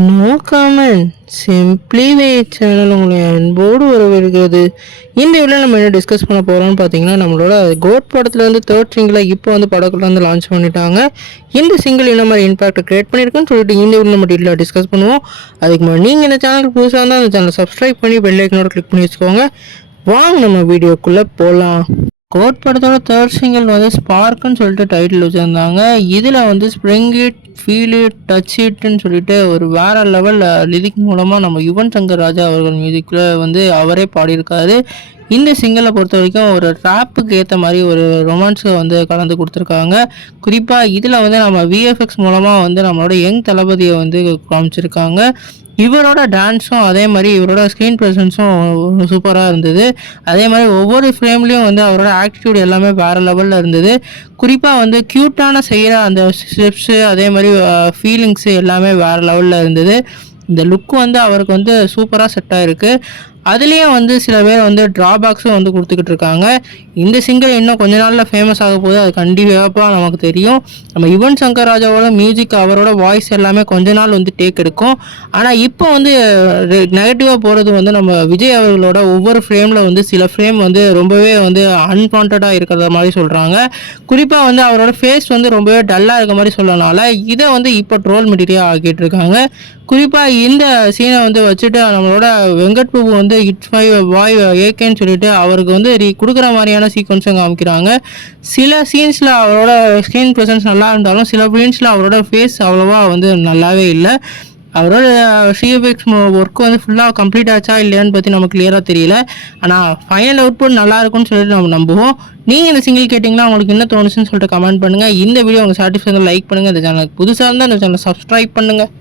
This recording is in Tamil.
No comment. Simply way channel உங்களை அன்போடு வரவேற்கிறது. இந்த வீடியோ நம்ம என்ன டிஸ்கஸ் பண்ண போகிறோம்னு பார்த்தீங்கன்னா, நம்மளோட கோட் படத்தில் வந்து தேர்ட் சிங்கிளை இப்போ வந்து படக்குள்ள வந்து லான்ச் பண்ணிட்டாங்க. இந்த சிங்கிள் என்ன மாதிரி இம்பாக்ட் கிரியேட் பண்ணியிருக்குன்னு சொல்லிட்டு இந்த வீடியோ நம்ம டீட்டெயிலாக டிஸ்கஸ் பண்ணுவோம். அதுக்கு முன்னாடி நீங்கள் இந்த சேனலுக்கு புதுசாக இருந்தால் அந்த சேனலை சப்ஸ்கிரைப் பண்ணி பெல் ஐக்கனோட கிளிக் பண்ணி வச்சுக்கோங்க. வாங்க நம்ம வீடியோக்குள்ளே போகலாம். கோட் படத்தோட தேர்ட் சிங்கிள் வந்து ஸ்பார்க்குன்னு சொல்லிட்டு டைட்டில் வச்சுருந்தாங்க. இதில் வந்து spring it, feel it, touch இட்னு சொல்லிட்டு ஒரு வேறு லெவல் லிரிக் மூலமாக நம்ம யுவன் சங்கர் ராஜா அவர்கள் மியூசிக்கில் வந்து அவரே பாடியிருக்காரு. இந்த சிங்கிளை பொறுத்த வரைக்கும் ஒரு ட்ராப்புக்கு ஏற்ற மாதிரி ஒரு ரொமான்ஸை வந்து கலந்து கொடுத்துருக்காங்க. குறிப்பாக இதில் வந்து நம்ம விஎஃப்எக்ஸ் மூலமாக வந்து நம்மளோட யங் தளபதியை வந்து காமிச்சிருக்காங்க. இவரோட டான்ஸும் அதே மாதிரி இவரோட ஸ்க்ரீன் ப்ரெசன்ஸும் சூப்பராக இருந்தது. அதே மாதிரி ஒவ்வொரு ஃப்ரேம்லேயும் வந்து அவரோட ஆட்டிடியூட் எல்லாமே வேறு லெவலில் இருந்தது. குறிப்பாக வந்து க்யூட்டான செய்கிற அந்த ஸ்டெப்ஸு அதே மாதிரி ஃபீலிங்ஸு எல்லாமே வேறு லெவலில் இருந்தது. இந்த லுக்கு வந்து அவருக்கு வந்து சூப்பராக செட் ஆகிருக்கு. அதுலேயும் வந்து சில பேர் வந்து ட்ராபேக்ஸும் வந்து கொடுத்துக்கிட்டு இருக்காங்க. இந்த சிங்கிள் இன்னும் கொஞ்ச நாளில் ஃபேமஸ் ஆக போகுது, அது கண்டிப்பாக நமக்கு தெரியும். நம்ம யுவன் சங்கர் ராஜாவோட மியூசிக், அவரோட வாய்ஸ் எல்லாமே கொஞ்ச நாள் வந்து டேக் எடுக்கும். ஆனால் இப்போ வந்து நெகட்டிவாக போகிறது வந்து நம்ம விஜய் அவர்களோட ஒவ்வொரு ஃப்ரேமில் வந்து சில ஃப்ரேம் வந்து ரொம்பவே வந்து அன்வான்டாக இருக்கிற மாதிரி சொல்கிறாங்க. குறிப்பாக வந்து அவரோட ஃபேஸ் வந்து ரொம்பவே டல்லாக இருக்க மாதிரி சொல்லனால இதை வந்து இப்போ ட்ரோல் மெட்டீரியல் ஆக்கிட்டு இருக்காங்க. குறிப்பாக இந்த சீனை வந்து வச்சுட்டு நம்மளோட வெங்கட் பிரபு வந்து இட்ஸ் மை பாய் ஏகேன்னு சொல்லிட்டு அவருக்கு வந்து கொடுக்குற மாதிரியான சீக்வன்ஸும் காமிக்கிறாங்க. சில சீன்ஸில் அவரோட ஸ்க்ரீன் ப்ரெசன்ஸ் நல்லா இருந்தாலும் சில சீன்ஸில் அவரோட ஃபேஸ் அவ்வளோவா வந்து நல்லாவே இல்லை. அவரோட சிஎஃப்எக்ஸ் ஒர்க் வந்து ஃபுல்லாக கம்ப்ளீட் ஆச்சா இல்லையான்னு பற்றி நமக்கு கிளியராக தெரியல. ஆனால் ஃபைனல் அவுட்புட் நல்லா இருக்கும்னு சொல்லிட்டு நம்ம நம்புவோம். நீங்கள் இந்த சிங்கிள் கேட்டிங்கன்னா உங்களுக்கு என்ன தோணுச்சுன்னு சொல்லிட்டு கமெண்ட் பண்ணுங்கள். இந்த வீடியோ உங்களுக்கு சாட்டிஸ்ஃபை லைக் பண்ணுங்கள். இந்த சேனலுக்கு புதுசாக இருந்தால் இந்த சேனலை சப்ஸ்கிரைப் பண்ணுங்கள்.